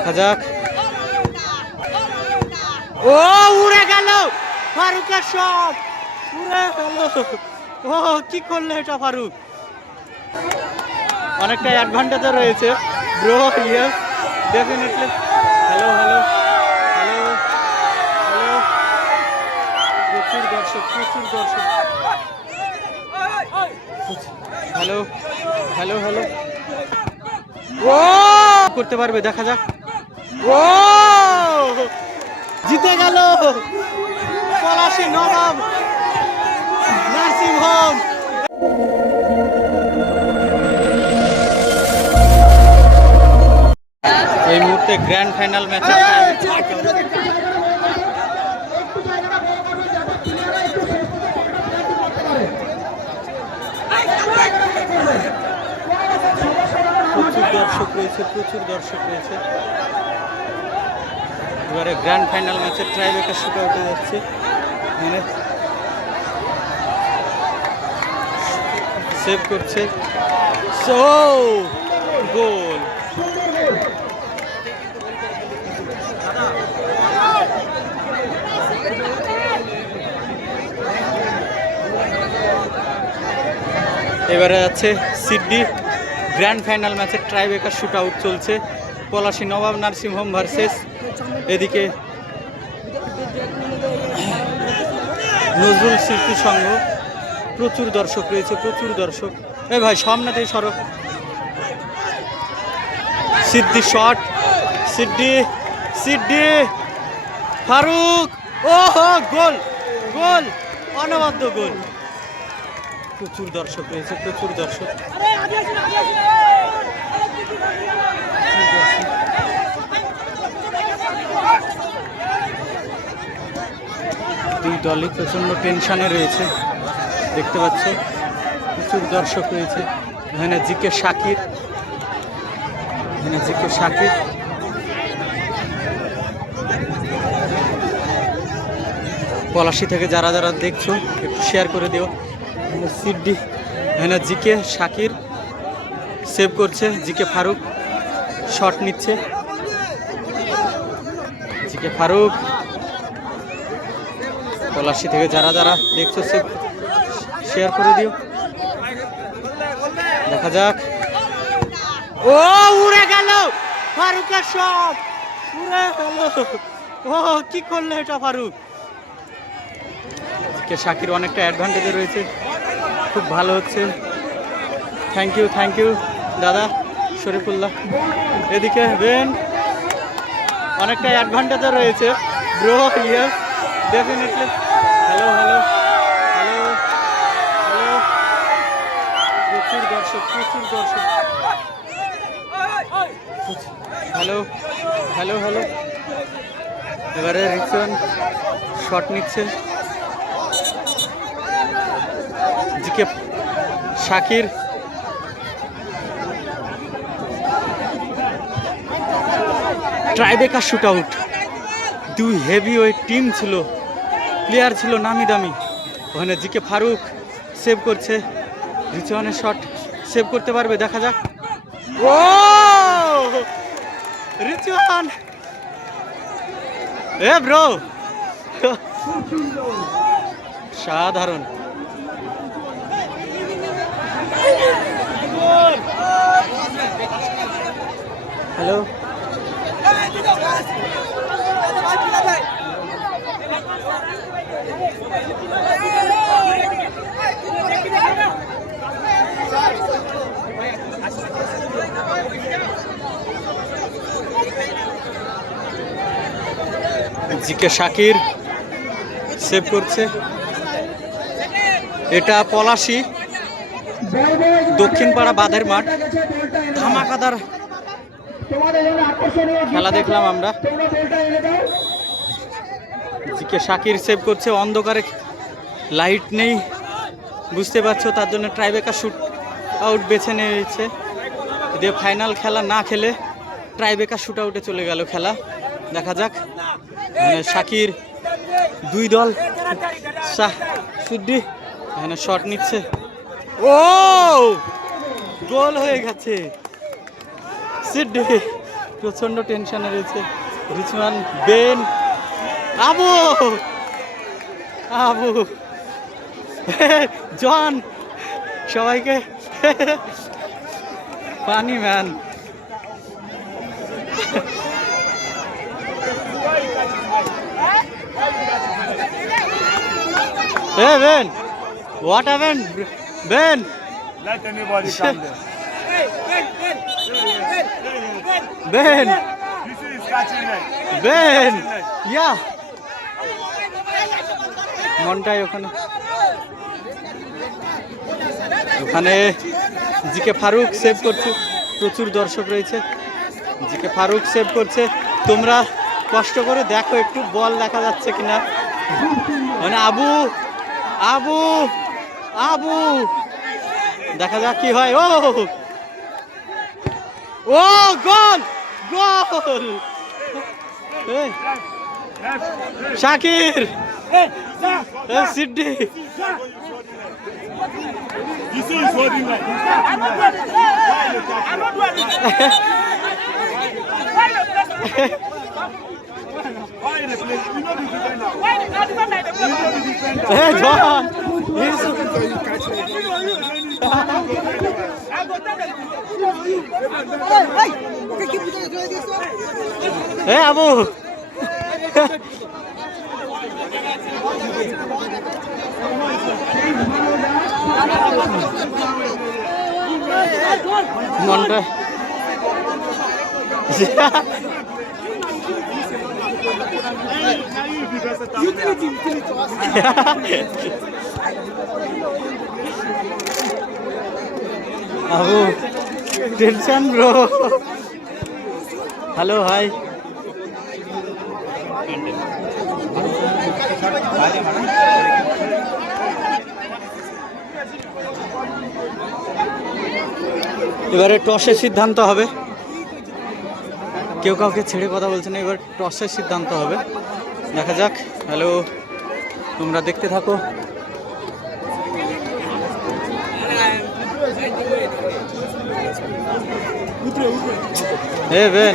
দেখা যাক। ও, উড়ে গেল। ফারুকের সব উড়ে গেল। ও, কি করলে এটা ফারুক? অনেকটা অ্যাডভান্টেজও রয়েছে। Bro yes definitely hello hello hello hello প্রচুর দর্শক প্রচুর দর্শক। হ্যালো হ্যালো হ্যালো ও, করতে পারবে, দেখা যাক। ও জিতে গেল। পলাশী নবাব নার্সিং হোম এই মুহূর্তে গ্র্যান্ড ফাইনাল ম্যাচে প্রচুর দর্শক রয়েছে, প্রচুর দর্শক রয়েছে। এবারে গ্র্যান্ড ফাইনাল ম্যাচের ট্রাইবেকার শুট আউটে যাচ্ছে। মানে সেভ করছে। সো গোল এবারে আছে সিডনি। গ্র্যান্ড ফাইনাল ম্যাচের ট্রাইবেকার শুট আউট চলছে। Palashi Nawab nursing home versus, এদিকে নজরুল শিল্পী সংঘ, প্রচুর দর্শক রয়েছে, প্রচুর দর্শক। এ ভাই সামনেতেই সড়ক। সিদ্ধি শট সিদ্ধি সিদ্ধি ফারুক ও গোল গোল, অনবদ্য গোল। প্রচুর দর্শক রয়েছে, প্রচুর দর্শক। দুই দলই প্রচণ্ড টেনশনে রয়েছে। দেখতে পাচ্ছ, প্রচুর দর্শক রয়েছে। এখানে জিকে শাকির, এখানে জিকে শাকির। পলাশি থেকে যারা যারা দেখছ, একটু শেয়ার করে দিও। সিডি, এখানে জিকে শাকির। সেভ করছে জিকে ফারুক। শট নিচ্ছে। জিকে ফারুক। পলাশি থেকে যারা যারা দেখছ সেভ শেয়ার করে দিও। দেখা যাক। ও, উড়ে গেল। ফারুকের সব উড়ে গেল। ও, কি করলে এটা ফারুক? শাকির অনেকটা অ্যাডভান্টেজে রয়েছে। খুব ভালো হচ্ছে। থ্যাংক ইউ থ্যাংক ইউ দাদা শরীফুল্লাহ। এদিকে বেন অনেকটা অ্যাডভান্টেজে রয়েছে। Bro yes definitely hello hello. Hello. Hello. প্রচুর দর্শক প্রচুর দর্শক। Hello hello hello. এবারে রিকশন শট নিচ্ছে। GK Shakir. Tiebreaker shoot out দুই হেভি ওয়েট টিম ছিল। প্লেয়ার ছিল নামি দামি। ওখানে জিকে ফারুক সেভ করছে। রিচুয়ানের শট সেভ করতে পারবে, দেখা যাক। ও রিচুয়ান এ ব্রো সাধারণ। হ্যালো জিকে শাকির সেভ করছে। এটা পলাশি দক্ষিণ পাড়া বাঁধের মাঠ। ধামাকাদার খেলা দেখলাম আমরা। জিকে শাকির সেভ করছে, অন্ধকারে লাইট নেই। বুঝতে পারছ, তার জন্য ট্রাইবেকার শুট আউট বেছে নিয়েছে। দিয়ে ফাইনাল খেলা না খেলে ট্রাইবেকার শুট আউটে চলে গেল খেলা। দেখা যাক। মানে শাকির দুই দল, শাহ সুদ্দি এখানে শট নিচ্ছে। ও গোল হয়ে গেছে। সিদ্ধি প্রচণ্ড টেনশনে রয়েছে। রিচমান, বেন আবু আবু। জন সবাইকে। পানি ম্যান বেন হোয়াট হ্যাভেন বেন বেন বেন ইয়া মনটাই ওখানে। ওখানে জিকে ফারুক সেভ করছে, প্রচুর দর্শক রয়েছে। জিকে ফারুক সেভ করছে। তোমরা কষ্ট করে দেখো, একটু বল দেখা যাচ্ছে কিনা। মানে আবু আবু আবু। দেখা যাক কি হয়। ও! ও, গোল গোল! এই, Left, left. Shakir Hey, sir. এই, সিডনি You see he's holding leg. Why you dey play? You know the defender. You know the defender. এই জন এ আবু মনটা Abu tension bro hello hi এবারে টসের সিদ্ধান্ত হবে। কেউ কাউকে ছেড়ে কথা বলছে না, এবার টসের সিদ্ধান্ত হবে। দেখা যাক। হ্যালো, তোমরা দেখতে থাকো। হে বেন।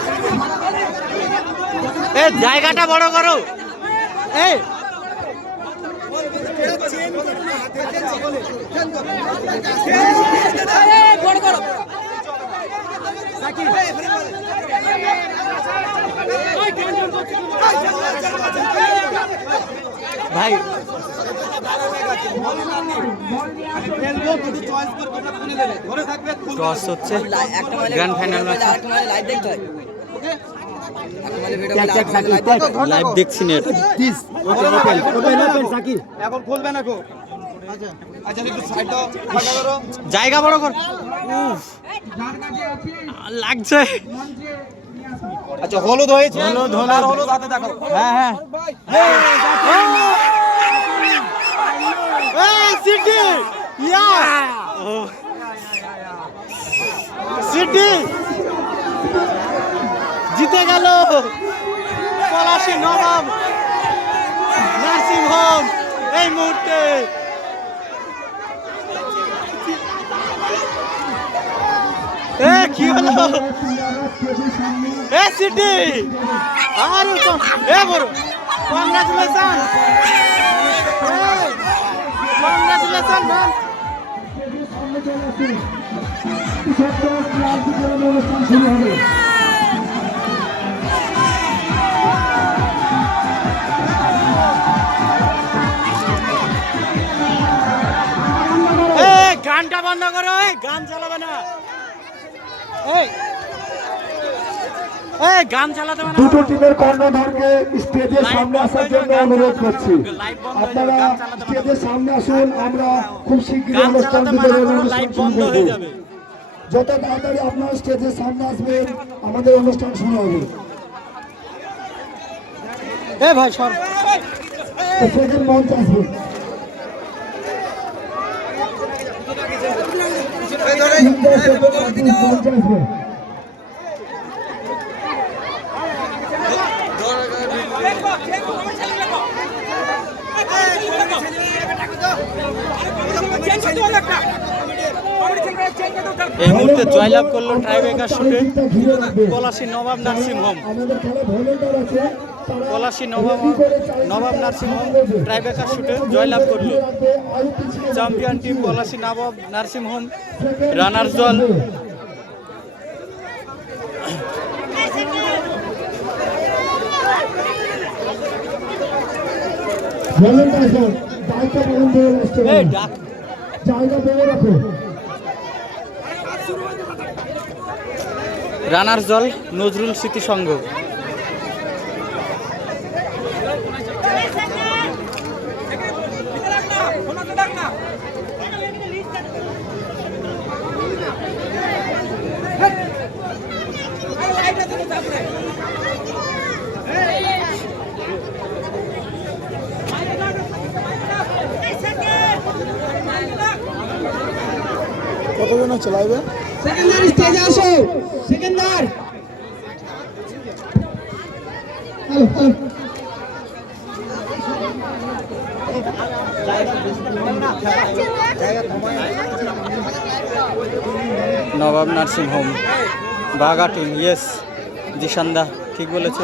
এ জায়গাটা বড় করো। এই ভাই। টস হচ্ছে। গ্র্যান্ড ফাইনাল ম্যাচ লাইভ দেখছি না এটা। জায়গা বড় কর। লাগছে। আচ্ছা হলুদ হয়েছে। হলুদ, হলুদ। হলুদ হাতে দেখো। হ্যাঁ হ্যাঁ। সিটি! ইয়া! সিটি! জিতে গেল। পলাশী নবাব নার্সিং হোম এই মুহূর্তে। এ, কি হলো? এ, সিটি! আর এ, বড়। গানটা বন্ধ করো এই গান চালাবে না। এই এই গান চালাতে না। দুটো টিমের কর্ণধারকে স্টেজের সামনে আসার জন্য অনুরোধ করছি। আপনারা। স্টেজের সামনে আসুন আমরা খুব শীঘ্রই অনুষ্ঠান লাইভ বন্ধ হয়ে যাবে। যত তাড়াতাড়ি আপনার স্টেজের সামনে আসবেন আমাদের অনুষ্ঠান শুরু হবে। এ ভাই সর। তো মঞ্চ আসবে তিনটে সেকেন্ড আর্টিস্ট মঞ্চে আসবে এই মুহূর্তে জয়লাভ করল tiebreaker শুটে। Palashi Nawab nursing home Palashi Nawab Nawab nursing home দেবে। ট্রাইবেকার শুটে জয়লাভ করল। Champion team Palashi Nawab nursing home Second runners দল রানার্স দল নজরুল স্মৃতি সংঘ লাইভে সেকেন্ডার স্টেজে আসো। সেকেন্ডার। নবাব নার্সিং হোম বাঘা টিম ইয়েস জিশান্দা ঠিক বলেছে।